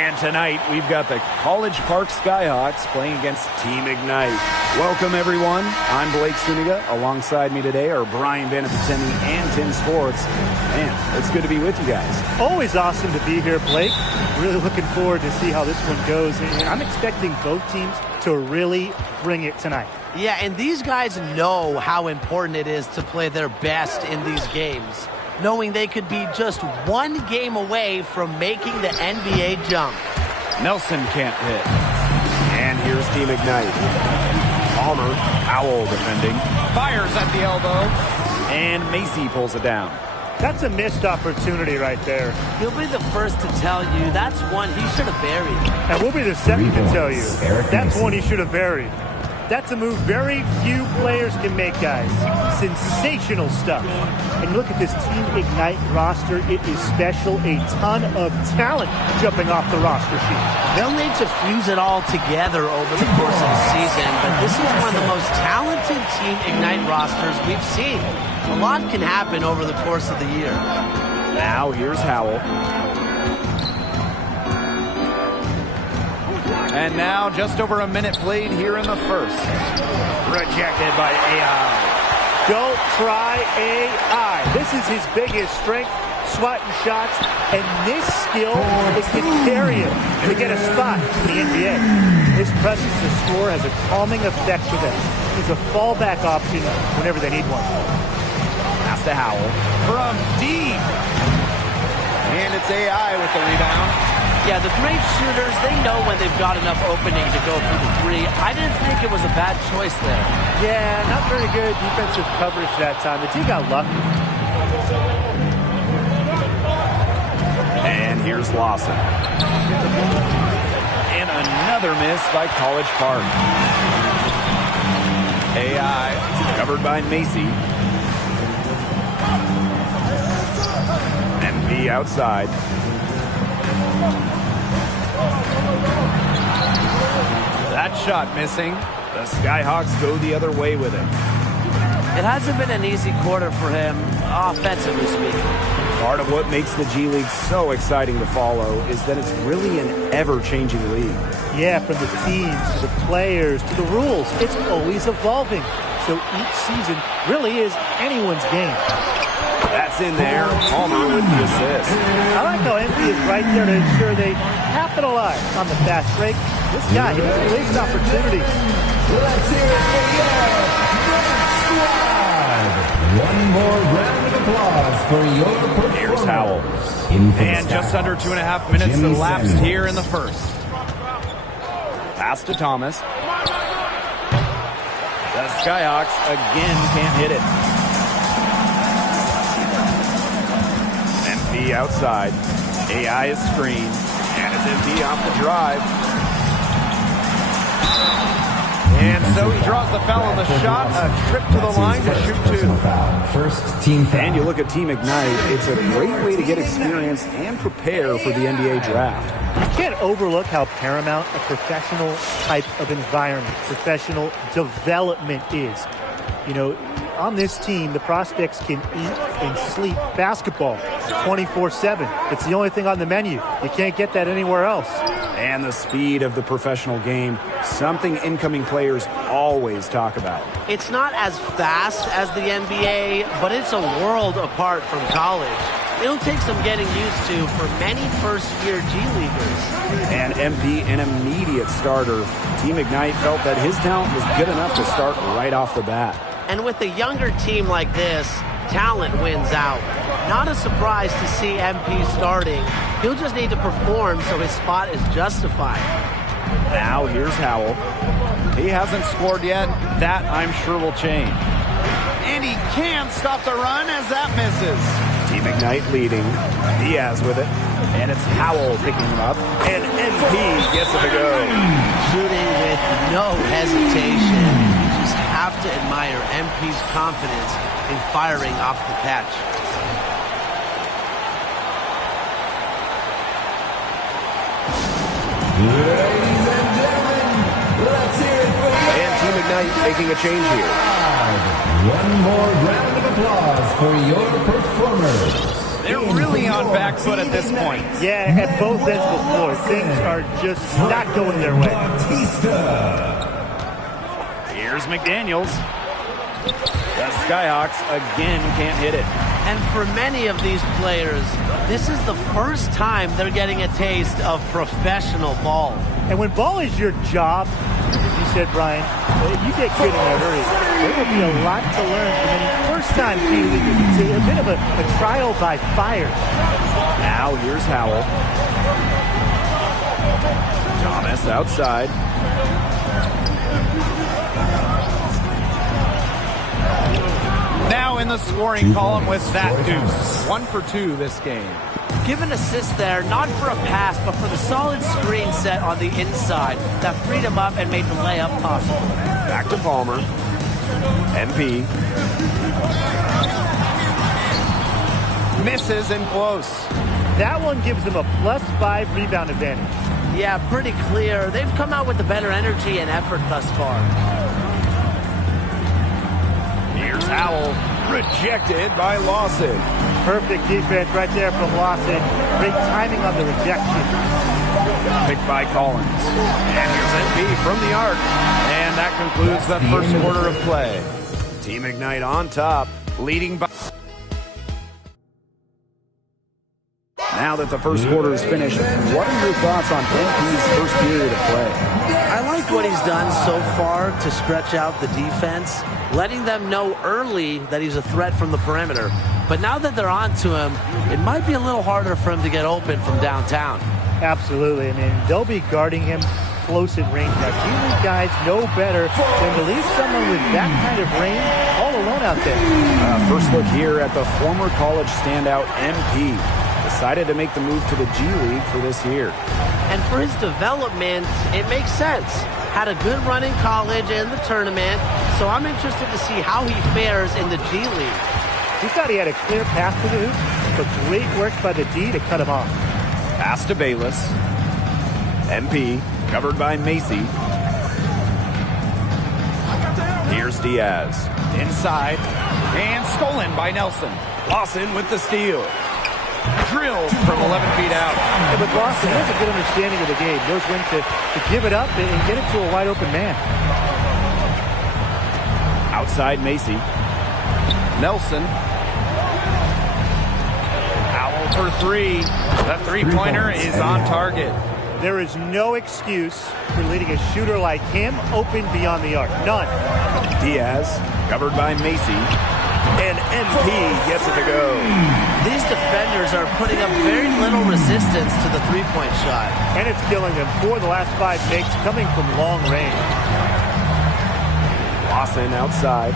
And tonight, we've got the College Park Skyhawks playing against Team Ignite. Welcome, everyone. I'm Blake Suniga. Alongside me today are Brian Vanapatemi and Tim Sports. Man, it's good to be with you guys. Always awesome to be here, Blake. Really looking forward to see how this one goes. And I'm expecting both teams to really bring it tonight. Yeah, and these guys know how important it is to play their best in these games, knowing they could be just one game away from making the NBA jump. Nelson can't hit. And here's Team Ignite. Palmer, Howell defending. Fires at the elbow. And Macy pulls it down. That's a missed opportunity right there. He'll be the first to tell you that's one he should have buried. And we'll be the second to tell you that's one he should have buried. That's a move very few players can make, guys. Sensational stuff. And look at this Team Ignite roster. It is special. A ton of talent jumping off the roster sheet. They'll need to fuse it all together over the course of the season, but this is one of the most talented Team Ignite rosters we've seen. A lot can happen over the course of the year. Now here's Howell. And now just over a minute played here in the first. Rejected by AI. Don't try AI. This is his biggest strength, swatting shots, and this skill is can carry him to get a spot in the NBA. His presence to score has a calming effect for them. He's a fallback option whenever they need one. Pass to Howell from deep. And it's AI with the rebound. Yeah, the great shooters, they know when they've got enough opening to go through the three. I didn't think it was a bad choice there. Yeah, not very good defensive coverage that time. The team got lucky. And here's Lawson. And another miss by College Park. AI covered by Macy. MP outside. That shot missing. The Skyhawks go the other way with it. It hasn't been an easy quarter for him, offensively speaking. Part of what makes the G League so exciting to follow is that it's really an ever-changing league. Yeah, from the teams, to the players, to the rules, it's always evolving. So each season really is anyone's game. That's in there. Palmer with the assist. I like how MP is right there to ensure they capitalize on the fast break. This guy, he doesn't waste opportunities. Let's hear it for your squad. One more round of applause for your performance. Here's Howell. And just under 2.5 minutes elapsed here in the first. Pass to Thomas. The Skyhawks again can't hit it. MP outside. AI is screened. And it's MP off the drive. And so he draws the foul on the shot. A trip to the line to shoot two. First team foul. And you look at Team Ignite, it's a great way to get experience and prepare for the NBA draft. You can't overlook how paramount a professional type of environment, professional development is. You know, on this team, the prospects can eat and sleep basketball 24/7. It's the only thing on the menu. You can't get that anywhere else. And the speed of the professional game, something incoming players always talk about. It's not as fast as the NBA, but it's a world apart from college. It'll take some getting used to for many first-year G Leaguers. And MP, an immediate starter. Team Ignite felt that his talent was good enough to start right off the bat. And with a younger team like this, talent wins out. Not a surprise to see MP starting. He'll just need to perform so his spot is justified. Now here's Howell. He hasn't scored yet. That, I'm sure, will change. And he can't stop the run as that misses. Team Ignite leading. Diaz with it. And it's Howell picking him up. And MP gets it to go. Shooting with no hesitation. You just have to admire MP's confidence in firing off the catch. Ladies and gentlemen, let's hear it for you. And Team Ignite making a change here. One more round of applause for your performers. They're really on back foot at this point. Yeah, at both ends of the floor. Things are just not going their way. Here's McDaniels. The Skyhawks again can't hit it. And for many of these players, this is the first time they're getting a taste of professional ball. And when ball is your job, as you said, Brian, you get good in a hurry. There will be a lot to learn from any first-time G-Leaguers. It's a bit of a trial by fire. Now here's Howell. Thomas outside. Now in the scoring column with that deuce. 1 for 2 this game. Give an assist there, not for a pass, but for the solid screen set on the inside that freed him up and made the layup possible. Back to Palmer. MP. Misses and close. That one gives them a +5 rebound advantage. Yeah, pretty clear. They've come out with the better energy and effort thus far. Here's Howell. Rejected by Lawson. Perfect defense right there from Lawson. Great timing on the rejection. Picked by Collins. And here's NP from the arc. And that concludes the first quarter of play. Team Ignite on top, leading by... Now that the first quarter is finished, what are your thoughts on NP's first period of play? I like what he's done so far to stretch out the defense, letting them know early that he's a threat from the perimeter. But now that they're on to him, it might be a little harder for him to get open from downtown. Absolutely. I mean, they'll be guarding him close at range. Now, G-League guys know better than to leave someone with that kind of range all alone out there. First look here at the former college standout MP. Decided to make the move to the G League for this year. And for his development, it makes sense. Had a good run in college and the tournament, so I'm interested to see how he fares in the G League. He thought he had a clear path to the hoop, but great work by the D to cut him off. Pass to Bayless. MP, covered by Macy. Here's Diaz. Inside, and stolen by Nelson. Lawson with the steal. Drilled from 11 feet out. Yeah, but Lawson has a good understanding of the game. Knows when to give it up and get it to a wide open man. Outside Macy. Nelson. Howell for three. The three-pointer is on target. There is no excuse for leading a shooter like him open beyond the arc. None. Diaz, covered by Macy. And NP gets it to go. These defenders are putting up very little resistance to the three-point shot. And it's killing them. 4 of the last 5 makes coming from long range. Lawson outside.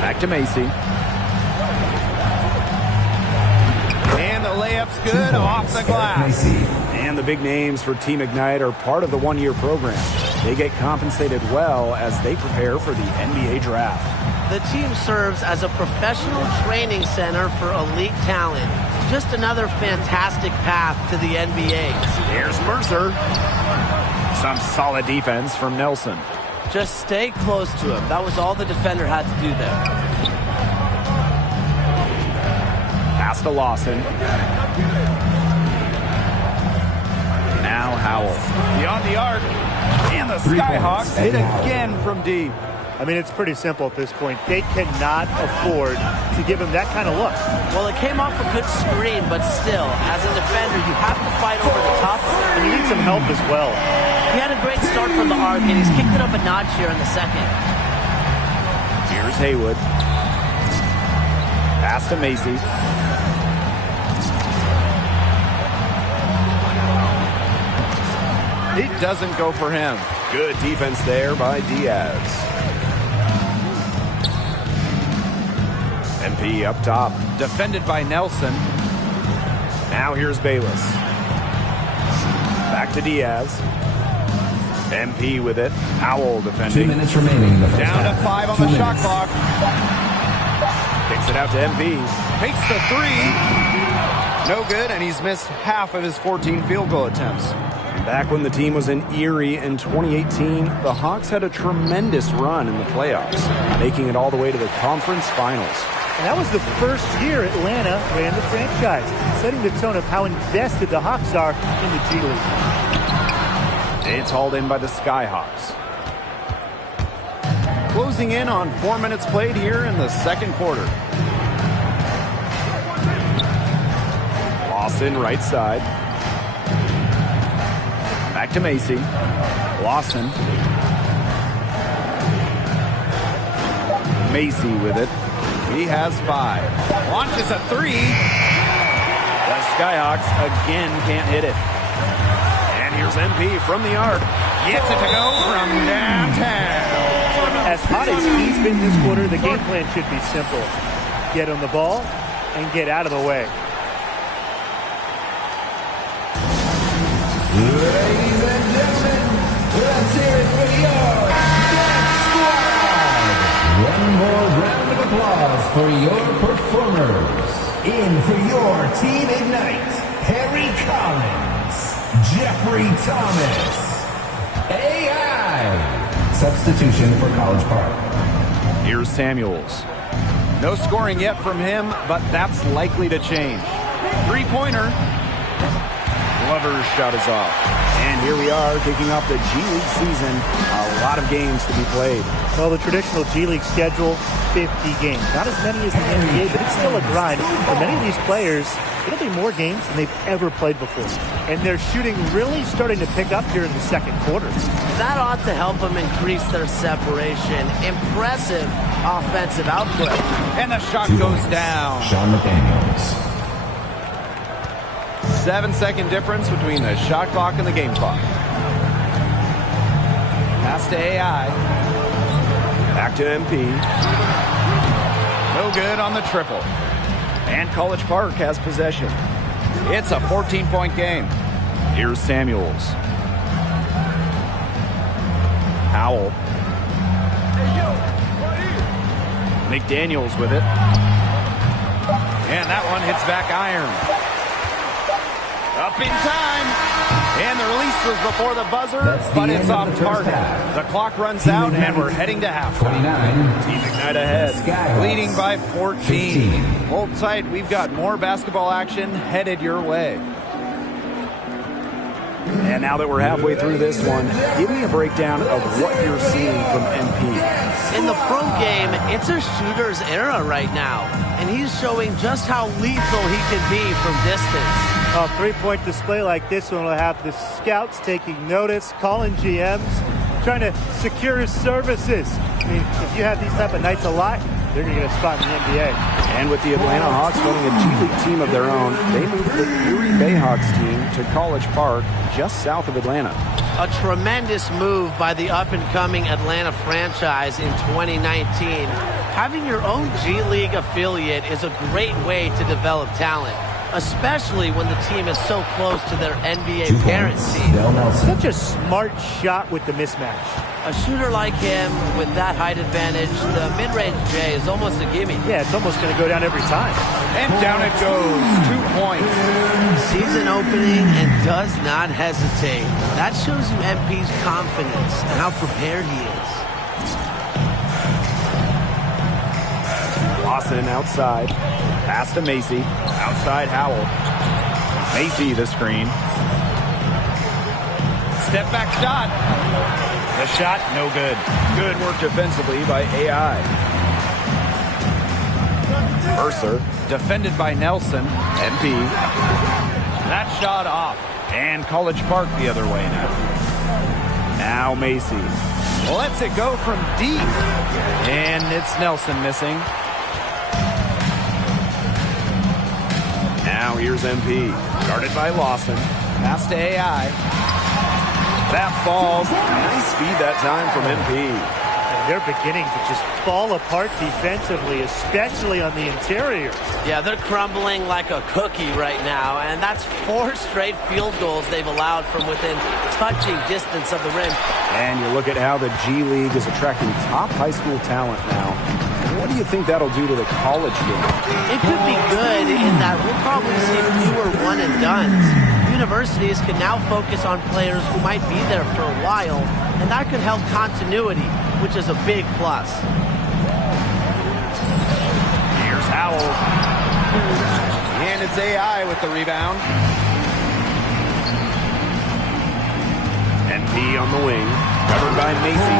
Back to Macy. And the layup's good off the glass. And the big names for Team Ignite are part of the one-year program. They get compensated well as they prepare for the NBA draft. The team serves as a professional training center for elite talent. Just another fantastic path to the NBA. Here's Mercer. Some solid defense from Nelson. Just stay close to him. That was all the defender had to do there. Pass to Lawson. Now Howell. Beyond the arc. And the Skyhawks hit again from deep. I mean, it's pretty simple at this point. They cannot afford to give him that kind of look. Well, it came off a good screen, but still, as a defender, you have to fight over the top of it. And you need some help as well. He had a great start from the arc, and he's kicked it up a notch here in the second. Here's Haywood. Pass to Macy. It doesn't go for him. Good defense there by Diaz. MP up top. Defended by Nelson. Now here's Bayless. Back to Diaz. MP with it. Howell defending. 2 minutes remaining in the first Down half. to 5 on 2 the shot minutes. clock. Kicks it out to MP. Takes the three. No good, and he's missed half of his 14 field goal attempts. Back when the team was in Erie in 2018, the Hawks had a tremendous run in the playoffs, making it all the way to the conference finals. And that was the first year Atlanta ran the franchise, setting the tone of how invested the Hawks are in the G League. It's hauled in by the Skyhawks. Closing in on 4 minutes played here in the second quarter. Lawson, right side. Back to Macy. Lawson. Macy with it. He has 5. Launches a 3. The Skyhawks again can't hit it. And here's MP from the arc. Gets it to go from downtown. As hot as he's been this quarter, the game plan should be simple. Get on the ball and get out of the way. Ladies and gentlemen, let's hear it for your Death Squad. One more round of applause for your performers. In for your Team Ignite, Harry Collins, Jeffrey Thomas, AI. Substitution for College Park. Here's Samuels. No scoring yet from him, but that's likely to change. Three-pointer. Glover's shot is off. And here we are kicking off the G League season. A lot of games to be played. Well, the traditional G League schedule, 50 games. Not as many as the NBA, but it's still a grind. For many of these players, it'll be more games than they've ever played before. And their shooting really starting to pick up here in the second quarter. That ought to help them increase their separation. Impressive offensive output. And the shot goes down. Sean McDaniels. 7-second difference between the shot clock and the game clock. Pass to AI. Back to MP. No good on the triple. And College Park has possession. It's a 14-point game. Here's Samuels. Howell. McDaniels with it. And that one hits back iron. Up in time. And the release was before the buzzer, but it's off target. The clock runs out, and we're heading to halftime. Team Ignite ahead, leading by 14. Hold tight. We've got more basketball action headed your way. And now that we're halfway through this one, give me a breakdown of what you're seeing from MP. In the pro game, it's a shooter's era right now, and he's showing just how lethal he can be from distance. A three-point display like this one will have the scouts taking notice, calling GMs, trying to secure his services. I mean, if you have these type of nights a lot, they're going to get a spot in the NBA. And with the Atlanta Hawks running a G League team of their own, they moved the Erie Bayhawks team to College Park, just south of Atlanta. A tremendous move by the up-and-coming Atlanta franchise in 2019. Having your own G League affiliate is a great way to develop talent, especially when the team is so close to their NBA parent team. Such a smart shot with the mismatch. A shooter like him with that height advantage, the mid-range J is almost a gimme. Yeah, it's almost going to go down every time. And down it goes. 2 points. Sees an opening and does not hesitate. That shows you MP's confidence and how prepared he is. Lawson outside. Pass to Macy. Outside Howell. Macy the screen. Step back shot. The shot, no good. Good work defensively by AI. Mercer, defended by Nelson. MP. That shot off. And College Park the other way now. Now Macy. Lets it go from deep. And it's Nelson missing. Now here's MP. Guarded by Lawson. Pass to AI. That falls. Nice feed that time from MP. And they're beginning to just fall apart defensively, especially on the interior. Yeah, they're crumbling like a cookie right now, and that's 4 straight field goals they've allowed from within touching distance of the rim. And you look at how the G League is attracting top high school talent now. What do you think that'll do to the college game? It could be good in that we'll probably see fewer one-and-dones. You universities can now focus on players who might be there for a while, and that could help continuity, which is a big plus. Here's Howell. And it's AI with the rebound. MP on the wing. Covered by Macy.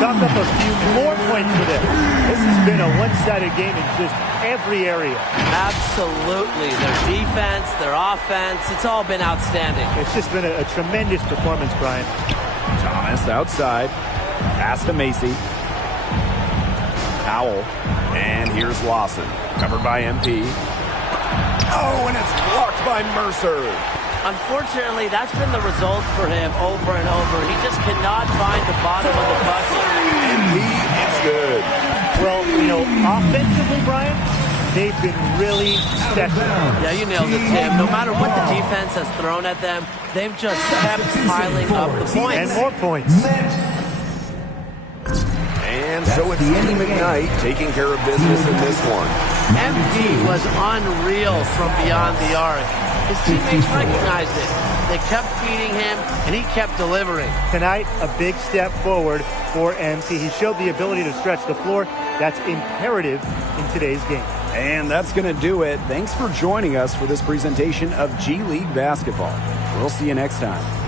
Chalk up a few more points for them. This has been a one-sided game in just every area. Absolutely. Their defense, their offense, it's all been outstanding. It's just been a tremendous performance, Brian. Thomas outside. Pass to Macy. Howell. And here's Lawson. Covered by MP. Oh, and it's blocked by Mercer. Unfortunately, that's been the result for him over and over. He just cannot find the bottom of the bucket. MP is good. Well, offensively, Brian, they've been really stepping. Yeah, you nailed it, Tim. No matter what the defense has thrown at them, they've just kept piling up the points. And more points. And so it's Team McKnight taking care of business in this one. MP was unreal from beyond the arc. His teammates recognized it. They kept feeding him, and he kept delivering. Tonight, a big step forward for MP. He showed the ability to stretch the floor. That's imperative in today's game. And that's going to do it. Thanks for joining us for this presentation of G League basketball. We'll see you next time.